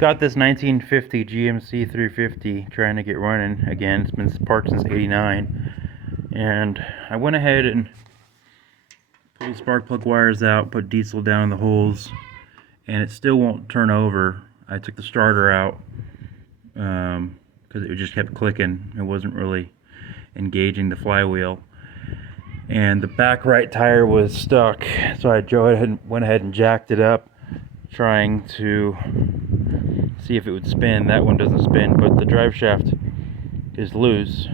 Got this 1950 GMC 350 trying to get running again. It's been parked since '89, and I went ahead and pulled the spark plug wires out, put diesel down in the holes, and it still won't turn over. I took the starter out because it just kept clicking. It wasn't really engaging the flywheel, and the back right tire was stuck. So I went ahead and jacked it up, trying to see if it would spin. That one doesn't spin, but the drive shaft is loose.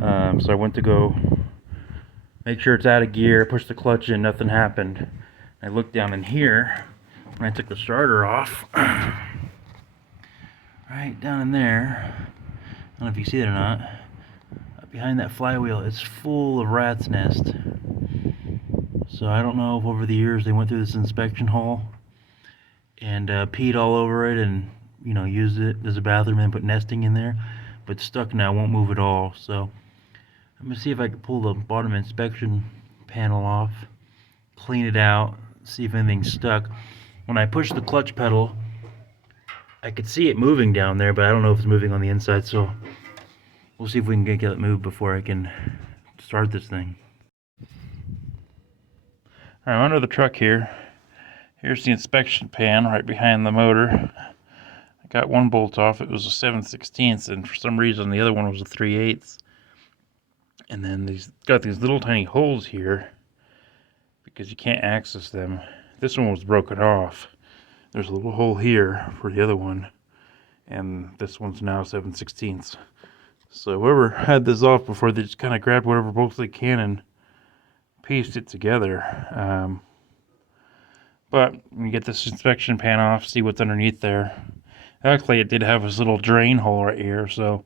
So I went to go make sure it's out of gear, push the clutch in, nothing happened. I looked down in here when I took the starter off. Right down in there, I don't know if you see it or not, behind that flywheel is full of rat's nest. So I don't know if over the years they went through this inspection hole and peed all over it and, you know, used it as a bathroom and put nesting in there, but it's stuck now, won't move at all. So I'm gonna see if I can pull the bottom inspection panel off, clean it out, see if anything's stuck. When I push the clutch pedal, I could see it moving down there, but I don't know if it's moving on the inside, so we'll see if we can get it moved before I can start this thing. Alright, I'm under the truck here. Here's the inspection pan right behind the motor. I got one bolt off. It was a 7/16, and for some reason the other one was a 3/8. And then got these little tiny holes here because you can't access them. This one was broken off. There's a little hole here for the other one, and this one's now 7/16. So whoever had this off before, they just kind of grabbed whatever bolts they can and pieced it together. But when you get this inspection pan off, see what's underneath there. Actually, it did have this little drain hole right here, so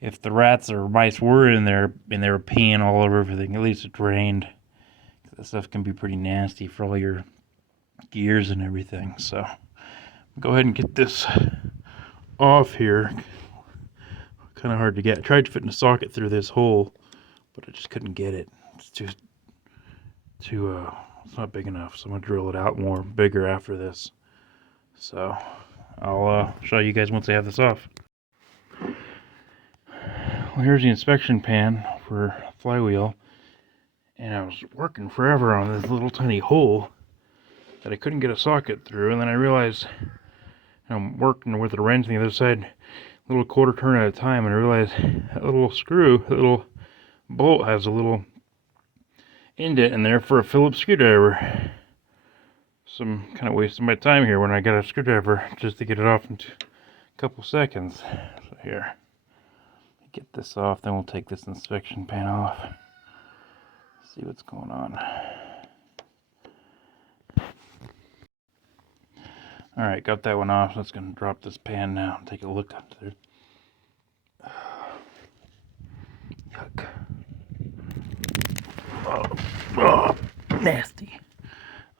if the rats or mice were in there and they were peeing all over everything, at least it drained. That stuff can be pretty nasty for all your gears and everything. So go ahead and get this off here. Kind of hard to get. I tried fitting a socket through this hole, but I just couldn't get it. It's it's not big enough. So I'm gonna drill it out more bigger after this. So I'll show you guys once I have this off. Well, here's the inspection pan for flywheel, and I was working forever on this little tiny hole that I couldn't get a socket through, and then I realized I'm working with a wrench on the other side, a little quarter turn at a time, and I realized that little screw, that little bolt has a little indent in there for a Phillips screwdriver. So I'm kind of wasting my time here when I got a screwdriver just to get it off in a couple seconds. So here, get this off, then we'll take this inspection pan off. See what's going on. Alright, got that one off. Let's gonna drop this pan now and take a look up there. Yuck. Oh, nasty.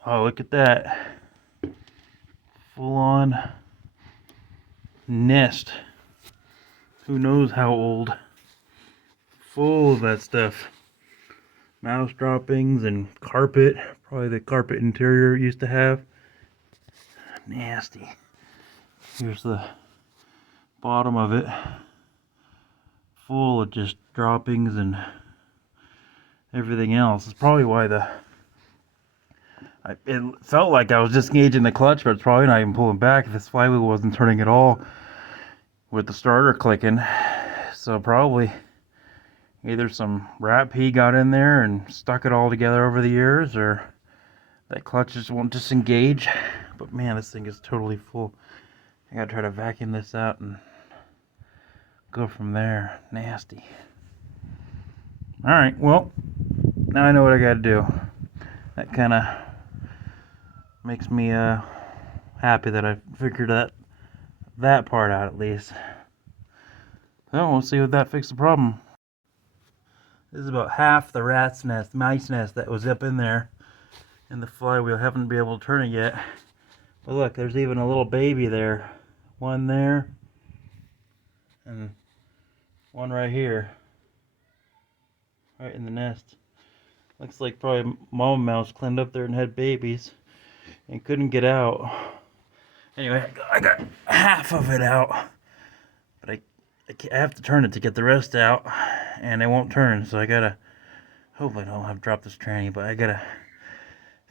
Oh, look at that. Full on nest. Who knows how old. Full of that stuff. Mouse droppings and carpet. Probably the carpet interior it used to have. Nasty. Here's the bottom of it. Full of just droppings and everything else. It's probably why it felt like I was disengaging the clutch, but it's probably not even pulling back. This flywheel wasn't turning at all with the starter clicking. So probably either some rat pee got in there and stuck it all together over the years, or that clutch just won't disengage. But man, this thing is totally full. I gotta try to vacuum this out and go from there. Nasty. Alright, well, now I know what I gotta do. That kind of makes me happy that I figured that part out at least. So we'll see if that fixes the problem. This is about half the mice nest that was up in there in the flywheel. Haven't been able to turn it yet. But look, there's even a little baby there. One there, and one right here. Right in the nest. Looks like probably mama mouse climbed up there and had babies and couldn't get out. Anyway, I got half of it out, but I have to turn it to get the rest out, and it won't turn, so I gotta, hopefully I don't have to drop this tranny, but I gotta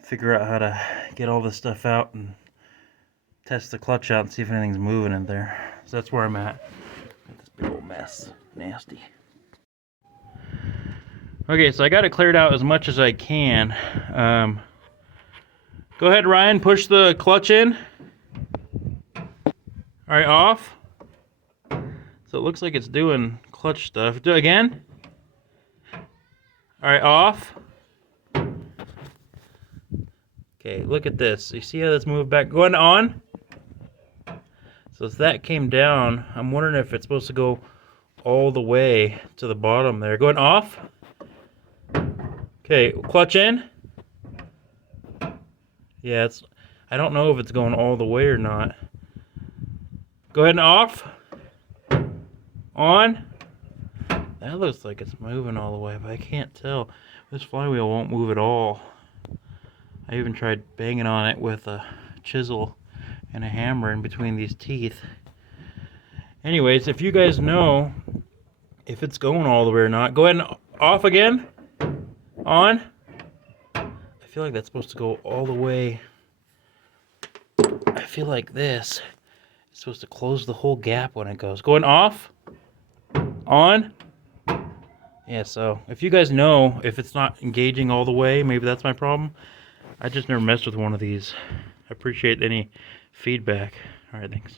figure out how to get all this stuff out and test the clutch out and see if anything's moving in there. So that's where I'm at. Got this big old mess. Nasty. Okay, so I got it cleared out as much as I can. Go ahead, Ryan, push the clutch in. Alright, off. So it looks like it's doing clutch stuff. Do it again. Alright, off. Okay, look at this. You see how that's moved back? Going on. So as that came down, I'm wondering if it's supposed to go all the way to the bottom there. Going off. Okay, clutch in. Yeah, I don't know if it's going all the way or not. Go ahead and off. On. That looks like it's moving all the way, but I can't tell. This flywheel won't move at all. I even tried banging on it with a chisel and a hammer in between these teeth. Anyways, if you guys know if it's going all the way or not, go ahead and off again. On. I feel like that's supposed to go all the way. I feel like this. It's supposed to close the whole gap when it goes. Going off. On. Yeah, so if you guys know if it's not engaging all the way, maybe that's my problem. I just never messed with one of these. I appreciate any feedback. Alright, thanks.